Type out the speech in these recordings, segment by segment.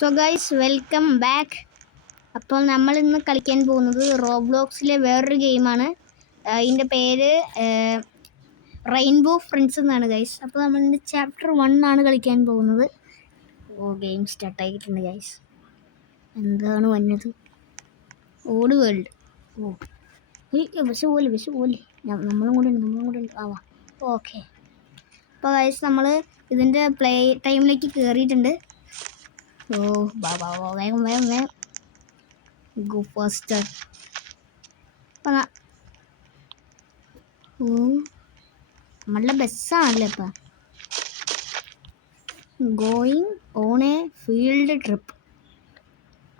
So guys welcome back. അപ്പോൾ നമ്മൾ ഇന്ന് കളിക്കാൻ പോകുന്നത് റോബ്ലോക്സിലെ വേറൊരു ഗെയിമാണ്. ഇതിൻ്റെ പേര് റെയിൻബോ ഫ്രണ്ട്സ് എന്നാണ് ഗൈസ്. അപ്പോൾ നമ്മളിൻ്റെ ചാപ്റ്റർ 1 ആണ് കളിക്കാൻ പോകുന്നത്. ഗെയിം സ്റ്റാർട്ടായിട്ടുണ്ട് ഗൈസ്. എന്താണ് വന്നത്? ഓട് വേൾഡ്. ബസ് പോലെ നമ്മളും കൂടെ ഉണ്ട് ആവാ. ഓക്കെ. അപ്പോൾ ഗൈസ് നമ്മൾ ഇതിൻ്റെ പ്ലേ ടൈമിലേക്ക് കയറിയിട്ടുണ്ട്. വേഗം ഗോ ഫാസ്റ്റർ. നമ്മളുടെ ബസ്സാണല്ലേ ഇപ്പം. Going on a field trip.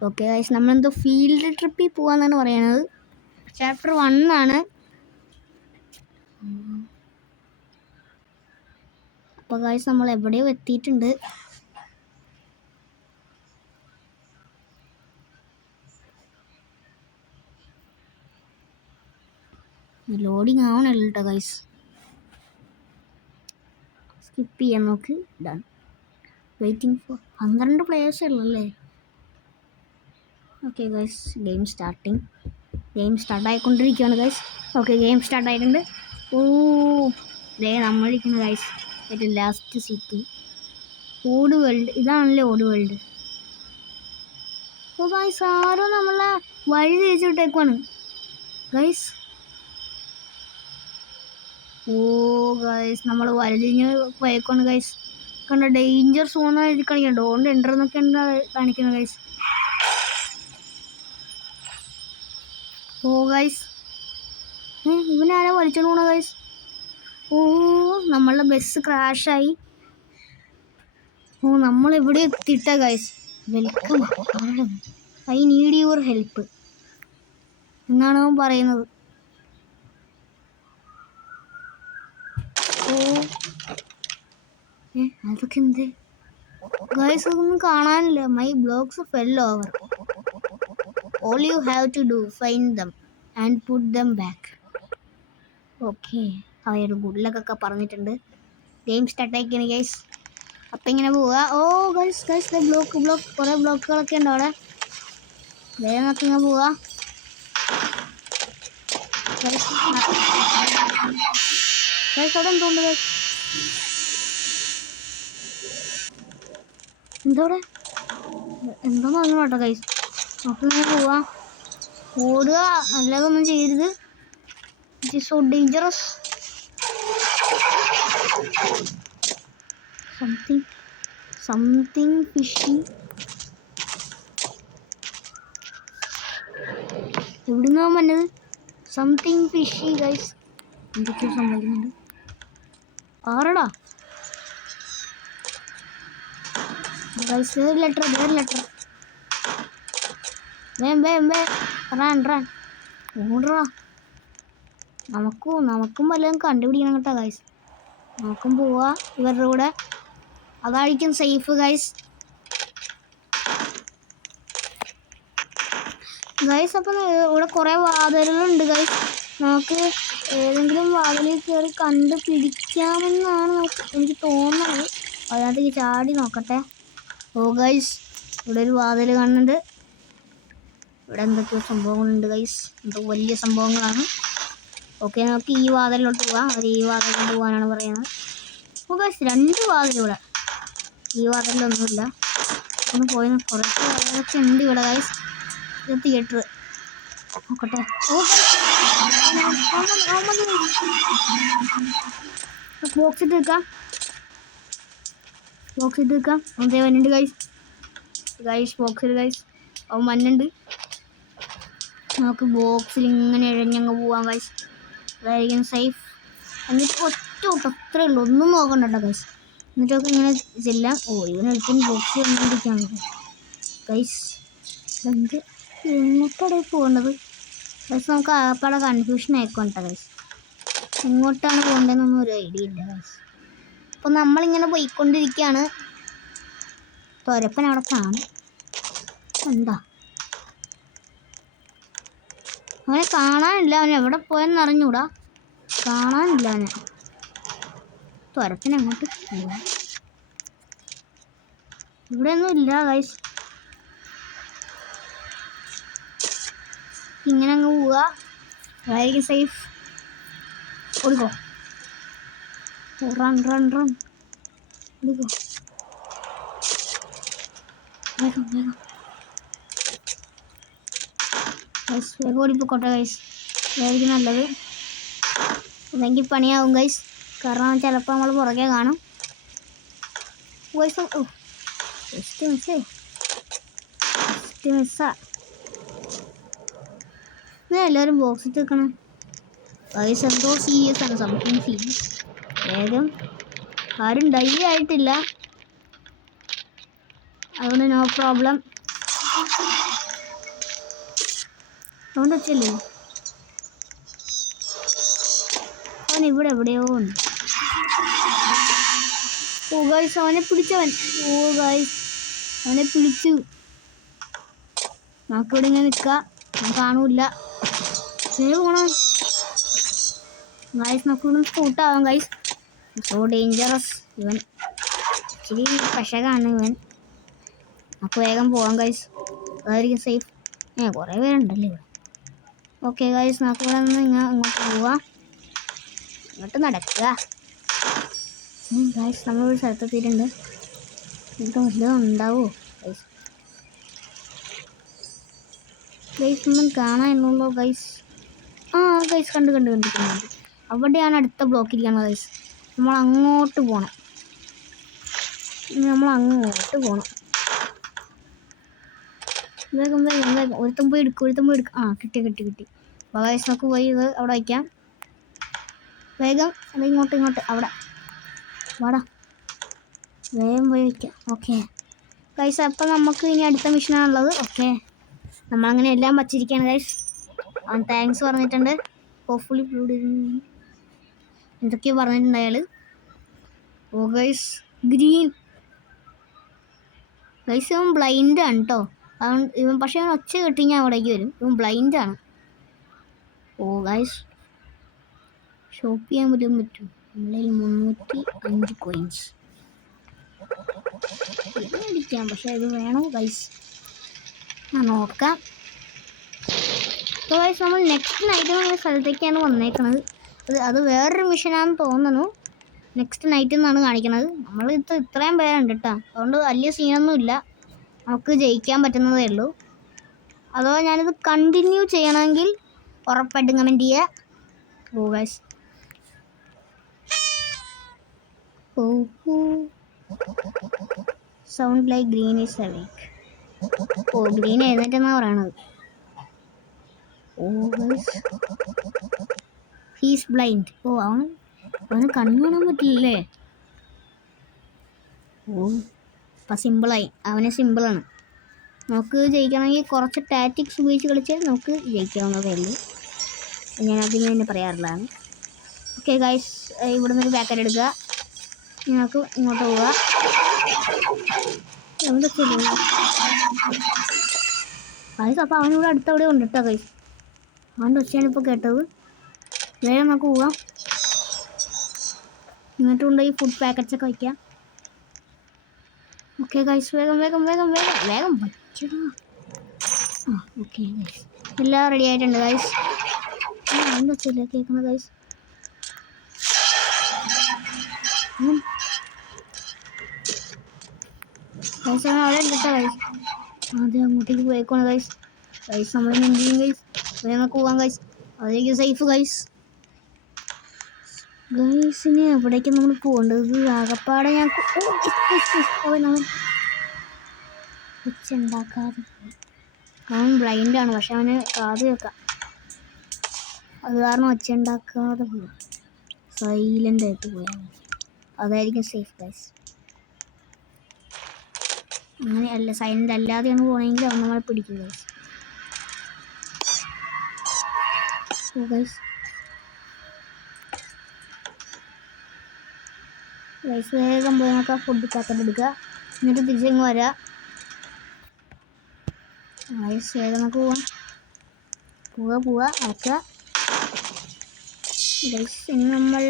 Okay guys, നമ്മളെന്തോ ഫീൽഡ് ട്രിപ്പിൽ പോകാന്നാണ് പറയണത്. ചാപ്റ്റർ 1 ആണ്. അപ്പോൾ ഗൈസ് നമ്മൾ എവിടെയോ എത്തിയിട്ടുണ്ട്. ലോഡിങ് ആവണല്ലോ കേട്ടോ ഗൈസ്. സ്കിപ്പ് ചെയ്യാൻ നോക്ക്. ഡൺ. വെയിറ്റിംഗ് ഫോർ 12 പ്ലേയേഴ്സേ ഉള്ളല്ലേ. ഓക്കെ ഗൈസ്, ഗെയിം സ്റ്റാർട്ടായിക്കൊണ്ടിരിക്കുകയാണ് ഗൈസ്. ഓക്കെ, ഗെയിം സ്റ്റാർട്ടായിട്ടുണ്ട്. നമ്മളിരിക്കുന്ന ഗൈസ് ഏറ്റവും ലാസ്റ്റ് സിറ്റി. Odd world. ഇതാണല്ലേ ഓട് വേൾഡ്. ഗൈസ് ആരോ നമ്മളെ വഴി തിരിച്ചു വിട്ടേക്കുവാണ് ഗൈസ്. ഗൈസ് നമ്മൾ വലുതിഞ്ഞ് പോയേക്കാണ് ഗൈസ്. കണ്ട ഡേഞ്ചർ സോൺ എഴുതി കാണിക്കണം. ഡോണ്ട് എൻ്റർ എന്നൊക്കെ കാണിക്കുന്നത് ഗൈസ്. ഗൈസ് ഇവനാരാ വലിച്ചോണ്ട് പോണ ഗൈസ്. നമ്മളുടെ ബസ് ക്രാഷായി. നമ്മളിവിടെ എത്തിയിട്ട guys. Welcome, I need your help എന്നാണ് അവൻ പറയുന്നത്. അതൊക്കെ എന്ത് ഗൈസ്? അതൊന്നും കാണാനില്ല. My blocks fell over. All you have to do find them and put them back. Okay, അവയൊരു ഗുഡ് ലക്കൊക്കെ പറഞ്ഞിട്ടുണ്ട്. ഗെയിം സ്റ്റാർട്ടായിക്കാണ് ഗൈസ്. അപ്പം ഇങ്ങനെ പോവുക. ഗൈസ് ബ്ലോക്ക് കുറേ ബ്ലോക്കുകളൊക്കെ ഉണ്ട് അവിടെ. വേഗം നോക്കി ഇങ്ങനെ പോവുക ഗൈസ്. അവിടെ എന്തുകൊണ്ട് ഗൈസ്? എന്തോന്ന് പറഞ്ഞു കേട്ടോ ഗൈസ്. നമുക്ക് ഇങ്ങനെ പോവാ. ഓടുക, അല്ലാതൊന്നും ചെയ്യരുത്. It is so dangerous. Something fishy. എവിടുന്നാ വന്നത്? Something fishy guys. എന്തൊക്കെയോ സംഭവിക്കുന്നുണ്ട്. ആരടാ ഗൈസ്? ലെറ്റർ. റൺ ഓടറാ. നമുക്കും വല്ലതും കണ്ടുപിടിക്കണം കേട്ടോ ഗൈസ്. നമുക്കും പോവാ ഇവരുടെ കൂടെ. അതായിരിക്കും സേഫ് ഗൈസ്. അപ്പം ഇവിടെ കുറേ വാതിലുകളുണ്ട് ഗൈസ്. നമുക്ക് ഏതെങ്കിലും വാതിലിൽ കയറി കണ്ടുപിടിക്കാമെന്നാണ് എനിക്ക് തോന്നുന്നത്. അതിനകത്തേക്ക് ചാടി നോക്കട്ടെ. ഗൈസ്, ഇവിടെ ഒരു വാതിൽ കാണുന്നുണ്ട്. ഇവിടെ എന്തൊക്കെയോ സംഭവങ്ങളുണ്ട് ഗൈസ്. എന്തോ വലിയ സംഭവങ്ങളാണ്. ഓക്കെ, നമുക്ക് ഈ വാതിലോട്ട് പോവാം. അവർ ഈ വാതിലോട്ട് പോകാനാണ് പറയുന്നത്. ഗൈസ് 2 വാതിലിവിടെ. ഈ വാതിലൊന്നുമില്ല. ഒന്ന് പോയി കുറച്ച് വാതിലൊക്കെ ഉണ്ട് ഇവിടെ ഗൈസ്. ഇത് തിയേറ്റർ. നോക്കട്ടെ. ബോക്സ് ഇട്ട് വെക്കാം. അതേ വന്നുണ്ട് ഗൈസ്. ബോക്സിൽ ഗൈസ് അവൻ മഞ്ഞുണ്ട്. നമുക്ക് ബോക്സിൽ ഇങ്ങനെ ഇഴഞ്ഞങ്ങ് പോവാം ഗൈസ്. അതായിരിക്കും സേഫ്. എന്നിട്ട് ഒറ്റ അത്രേ ഉള്ളൂ. ഒന്നും നോക്കണ്ട ഗൈസ്. എന്നിട്ടൊക്കെ ഇങ്ങനെ ചെല്ലാം. ഇവനൊരിക്കലും ബോക്സ് വന്നിരിക്കുകയാണ് ഗൈസ്. എങ്ങോട്ടാണ് പോകേണ്ടത് ഗൈസ്? നമുക്ക് ആകപ്പാടെ കൺഫ്യൂഷൻ ആയിക്കോട്ടെ ഗൈസ്. എങ്ങോട്ടാണ് പോകേണ്ടതെന്നൊന്നും ഒരു ഐഡിയ ഇല്ല ഗൈസ്. അപ്പോൾ നമ്മളിങ്ങനെ പോയിക്കൊണ്ടിരിക്കുകയാണ്. തൊരപ്പൻ അവിടെ കാണും. എന്താ അവനെ കാണാനില്ല. അവൻ എവിടെ പോയെന്ന് അറിഞ്ഞൂടാ. കാണാനില്ല അവനെ. തൊരപ്പൻ അങ്ങോട്ട് പോവാ. ഇവിടെ ഒന്നും ഇല്ല ഗൈസ്. ഇങ്ങനെ അങ്ങ് പോവുക, അതായിരിക്കും സേഫ്. ഓടിക്കോ, റൺ റൺ റൺ, ഓടിക്കോ, വേഗം വേഗം ഗൈസ്, വേഗം ഓടിപ്പോക്കോട്ടെ ഗൈസ്, അതായിരിക്കും നല്ലത്. അല്ലെങ്കിൽ പണിയാവും ഗൈസ്, കാരണം ചിലപ്പോൾ നമ്മൾ പുറകെ കാണും ഗൈസ്. ഓ ജസ്റ്റ് മിസ്സാ. ഞാൻ എല്ലാവരും ബോക്സിൽ വെക്കണം ഗൈസ്, എന്തോ സീരിയസ് ആണ്, സംതിങ് സീരിയസ്. വേഗം ആരും ഡൈ ആയിട്ടില്ല, അതുകൊണ്ട് നോ പ്രോബ്ലം. അതുകൊണ്ട് വെച്ചല്ലേ അവൻ ഇവിടെ എവിടെയോ ഉണ്ട്. ഓ ഗൈസ്, അവനെ പിടിച്ചവൻ. ഓ ഗൈസ്, അവനെ പിടിച്ചു. നമുക്കിവിടെ ഇങ്ങനെ നിൽക്കാം, കാണൂല. പോണോ ഗൈസ്, നമുക്കിവിടെ സ്കൂട്ടാവാം ഗൈസ്. സോ ഡേഞ്ചറസ് ഇവൻ, ഇച്ചിരി പശകാണ് ഇവൻ. നമുക്ക് വേഗം പോവാം ഗൈസ്, അതായിരിക്കും സേഫ്. കുറേ പേരുണ്ടല്ലേ ഇവിടെ. ഓക്കെ ഗൈസ്, നമുക്കിവിടെ നിന്ന് ഇങ്ങോട്ട് പോവാം, ഇങ്ങോട്ട് നടക്കുക ഗൈസ്. നമ്മളൊരു സ്ഥലത്തെത്തിയിട്ടുണ്ട്. ഇത് വല്ലതും ഉണ്ടാവോ ഗൈസ്? ഗൈസ് ഒന്നും കാണാനുള്ളൂ ഗൈസ്. ഗൈസ് കണ്ടിട്ടുണ്ട്. അവിടെയാണ് അടുത്ത ബ്ലോക്ക് ഇരിക്കുന്നത് ഗൈസ്. നമ്മൾ അങ്ങോട്ട് പോകണം. വേഗം ഒരുത്തം പോയി എടുക്കും. കിട്ടി. അപ്പോൾ ഗൈസ് നമുക്ക് പോയി ഇത് അവിടെ വയ്ക്കാം. വേഗം അത് ഇങ്ങോട്ട് അവിടെ വാടാ, വേഗം പോയി വയ്ക്കാം. ഓക്കെ ഗൈസ്, അപ്പം നമുക്ക് ഇനി അടുത്ത മിഷനാണുള്ളത്. ഓക്കെ, നമ്മളങ്ങനെ എല്ലാം വച്ചിരിക്കുകയാണ് ഗൈസ്. അവൻ താങ്ക്സ് പറഞ്ഞിട്ടുണ്ട്. ഹോപ്പ്ഫുള്ളി എന്തൊക്കെയോ പറഞ്ഞിട്ടുണ്ട് അയാൾ. ഓ ഗൈസ്, ഗ്രീൻ ഗൈസ്, ഇവൻ ബ്ലൈൻഡാണ് കേട്ടോ. ഇവൻ പക്ഷേ അവൻ ഒച്ച കെട്ടി ഞാൻ അവിടേക്ക് വരും. ഇവൻ ബ്ലൈൻഡാണ്. ഓ ഗൈസ്, ഷോപ്പ് ചെയ്യാൻ പറ്റും. നമ്മളിൽ 305 കോയിൻസ് അടിക്കാം, പക്ഷേ ഇത് വേണോ ഗൈസ്? നോക്കാം. അപ്പോൾ ഗൈസ്, നമ്മൾ നെക്സ്റ്റ് നൈറ്റ് എന്ന സ്ഥലത്തേക്കാണ് വന്നേക്കുന്നത്. അത് വേറൊരു മിഷനാണെന്ന് തോന്നുന്നു. നെക്സ്റ്റ് നൈറ്റ് എന്നാണ് കാണിക്കുന്നത്. നമ്മൾ ഇത്രയും പേരുണ്ട് കേട്ടോ, അതുകൊണ്ട് വലിയ സീനൊന്നുമില്ല, നമുക്ക് ജയിക്കാൻ പറ്റുന്നതേ ഉള്ളൂ. അഥവാ ഞാനിത് കണ്ടിന്യൂ ചെയ്യണമെങ്കിൽ ഉറപ്പായിട്ടും കമൻറ്റ് ചെയ്യുക. Oh guys, sound like green is awake. Oh green എഴുന്നേറ്റെന്നാണ് പറയണത്. Oh guys, he's blind. Oh അവന് കണ്ണു കാണാൻ പറ്റില്ലല്ലേ? ഓ അപ്പം സിമ്പിളായി, അവന് സിമ്പിളാണ്. നമുക്ക് ജയിക്കണമെങ്കിൽ കുറച്ച് ടാറ്റിക്സ് ഉപയോഗിച്ച് കളിച്ചാൽ നമുക്ക് ജയിക്കാവുന്നതേ ഉള്ളൂ. ഞാനതിന് തന്നെ പറയാറുള്ളതാണ്. ഓക്കെ ഗൈസ്, ഇവിടെ നിന്നൊരു പാക്കറ്റ് എടുക്കുക, ഞങ്ങൾക്ക് ഇങ്ങോട്ട് പോവുക. എന്തൊക്കെ ഗൈസ്, അപ്പോൾ അവനിവിടെ അടുത്തവിടെ ഉണ്ട് കേട്ടോ ഗൈസ്. അവൻ്റെ ഒച്ചയാണ് ഇപ്പോൾ കേട്ടത്. വേഗം നമുക്ക് പോവാം. ഇങ്ങോട്ട് കൊണ്ടുപോയി ഫുഡ് പാക്കറ്റ്സൊക്കെ വയ്ക്കാം. ഓക്കെ ഗൈസ്, വേഗം വയ്ക്കടാ. ഓക്കെ ഗൈസ്, എല്ലാം റെഡി ആയിട്ടുണ്ട് ഗൈസ്. എന്താ വെച്ചല്ലേ കേൾക്കുന്നത് ഗൈസ്? ഗൈസ് അവിടെ ഉണ്ട് കേട്ടോ ഗൈസ്. ആദ്യം അങ്ങോട്ടേക്ക് പോയേക്കാണ് ഗൈസ്. നമ്മൾ എന്ത് ചെയ്യും ഗൈസ്? വേഗം പോവാം ഗൈസ്, അതായിരിക്കും സേഫ് ഗൈസ്. ഗൈസിന് എവിടേക്ക് നമ്മൾ പോകേണ്ടത്? ആകപ്പാടെ ഞാൻ ഒച്ചുണ്ടാക്കാതെ. അവൻ ബ്ലൈൻഡാണ്, പക്ഷെ അവന് കാത് വെക്കാം, അത് കാരണം ഒച്ചുണ്ടാക്കാതെ പോവാം. സൈലൻ്റ് ആയിട്ട് പോയാൽ മതി, അതായിരിക്കും സേഫ് ഗൈസ്. അങ്ങനെയല്ല, സൈലൻ്റ് അല്ലാതെയാണ് പോകണമെങ്കിൽ അവൻ നമ്മളെ പിടിക്കും ഗൈസ്. ഗൈസ് വേഗം പോയി നോക്കാം. ഫുഡ് പാക്കറ്റ് എടുക്കുക, എന്നിട്ട് തിരിച്ചിങ്ങ് വരാം. ഗൈസ് വേഗം നമുക്ക് പോവാ അടക്കുക ഗൈസ്. ഇനി നമ്മൾ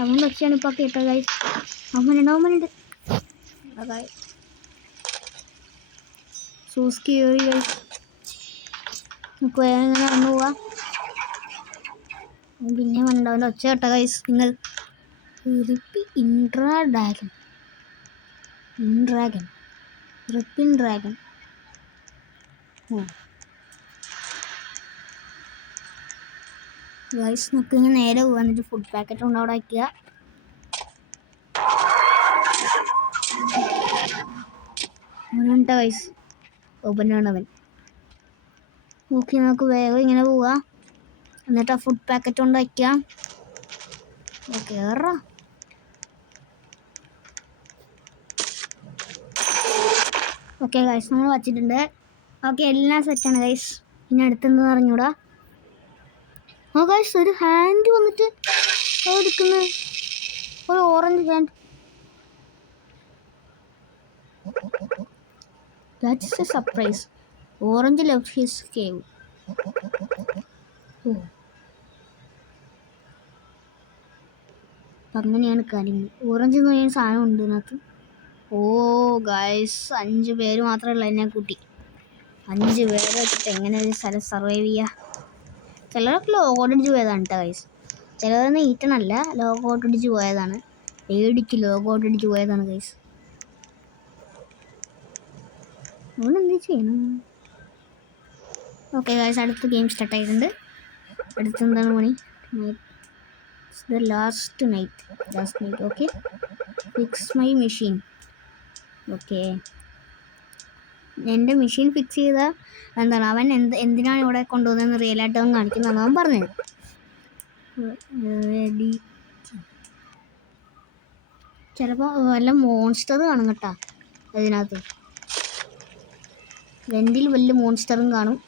അവൻ വെച്ചാണ് ഇപ്പോൾ കേട്ടോ ഗൈസ്. അവനുണ്ട് സൂസ്കി കയറി ഗൈസ്. നമുക്ക് വേഗം ഇങ്ങനെ വന്നു പോവാം. പിന്നെ ഉണ്ടാവില്ല ഒച്ച കേട്ട ഗൈസ് നിങ്ങൾ. Dragon റിപ്പിൻ dragon. ഗൈസ് നമുക്ക് ഇങ്ങനെ നേരെ വന്നിട്ട് ഫുഡ് പാക്കറ്റ് കൊണ്ട് അവിടെ വയ്ക്കുക. അവനുണ്ട ഗൈസ്, ഓപ്പനാണവൻ. ഓക്കെ നമുക്ക് വേഗം ഇങ്ങനെ പോവാം. എന്നിട്ട് ആ ഫുഡ് പാക്കറ്റ് കൊണ്ട് വയ്ക്കാം. ഓക്കെ കയറാം. ഓക്കെ ഗൈസ് നമ്മൾ വച്ചിട്ടുണ്ട്. ഓക്കെ എല്ലാം സെറ്റാണ് ഗൈസ്. ഇനി അടുത്തെന്തെന്ന് അറിഞ്ഞൂടാ. ഗൈസ് ഒരു ഹാൻഡ് വന്നിട്ട് എടുക്കുന്നത്, ഒരു orange hand. That's a surprise. Orange love his cave. അങ്ങനെയാണ് കാര്യങ്ങൾ. ഓറഞ്ച് എന്ന് പറയുന്ന സാധനം ഉണ്ട് ഇതിനകത്ത്. ഗൈസ് 5 പേര് മാത്രമേ ഉള്ളൂ എന്നെ കൂട്ടി. 5 പേരെ വെച്ചിട്ട് എങ്ങനെ ഒരു സ്ഥലം സർവൈവ് ചെയ്യുക? ചിലരൊക്കെ ലോഗൗട്ട് അടിച്ച് പോയതാണ് കേട്ടോ ഗൈസ്. ചിലരൊന്നും ഈറ്റണല്ല, ലോഗൗട്ട് അടിച്ച് പോയതാണ്. പേടിക്ക് ലോഗൗട്ട് അടിച്ച് പോയതാണ് ഗൈസ്. അവനെന്ത് ചെയ്യണം? ഓക്കെ ഗൈസ് അടുത്ത ഗെയിം സ്റ്റാർട്ട് ആയിട്ടുണ്ട്. അടുത്തെന്താണ് പണി? The last night. Okay, fix my machine. Okay എൻ്റെ മെഷീൻ ഫിക്സ് ചെയ്താൽ എന്താണ് അവൻ എന്തിനാണ് ഇവിടെ കൊണ്ടുവന്നതെന്ന് റിയലായിട്ട് അവൻ കാണിക്കുന്നതാണ് അവൻ പറഞ്ഞത്. ചിലപ്പോൾ വല്ല മോൺസ്റ്റർ കാണും കേട്ടോ അതിനകത്ത്. വെൻറ്റിൽ വലിയ മോൺസ്റ്ററും കാണും.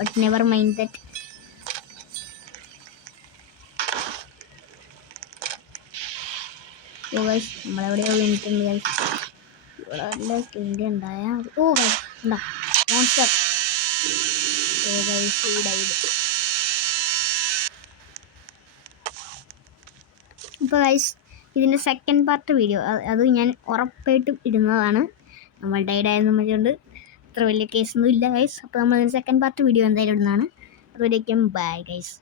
But never mind that. നമ്മളെവിടെയോ വീണിട്ടുണ്ട് ഗൈസ്. ഇവിടെ വല്ല കിണ്ടി ഉണ്ടായാൽ മതി. ഗൈസ് ഉണ്ടാ മോൺസ്റ്റർ. ഗൈസ് ഇപ്പോൾ ഗൈസ് ഇതിൻ്റെ സെക്കൻഡ് പാർട്ട് വീഡിയോ അത് ഞാൻ ഉറപ്പായിട്ടും ഇടുന്നതാണ്. നമ്മൾ ഡൈഡായെന്ന് പറഞ്ഞുകൊണ്ട് അത്ര വലിയ കേസൊന്നും ഇല്ല ഗൈസ്. അപ്പോൾ നമ്മൾ ഇതിൻ്റെ സെക്കൻഡ് പാർട്ട് വീഡിയോ എന്തായാലും ഇടുന്നതാണ്. അതുവരേക്കും ബൈ ഗൈസ്.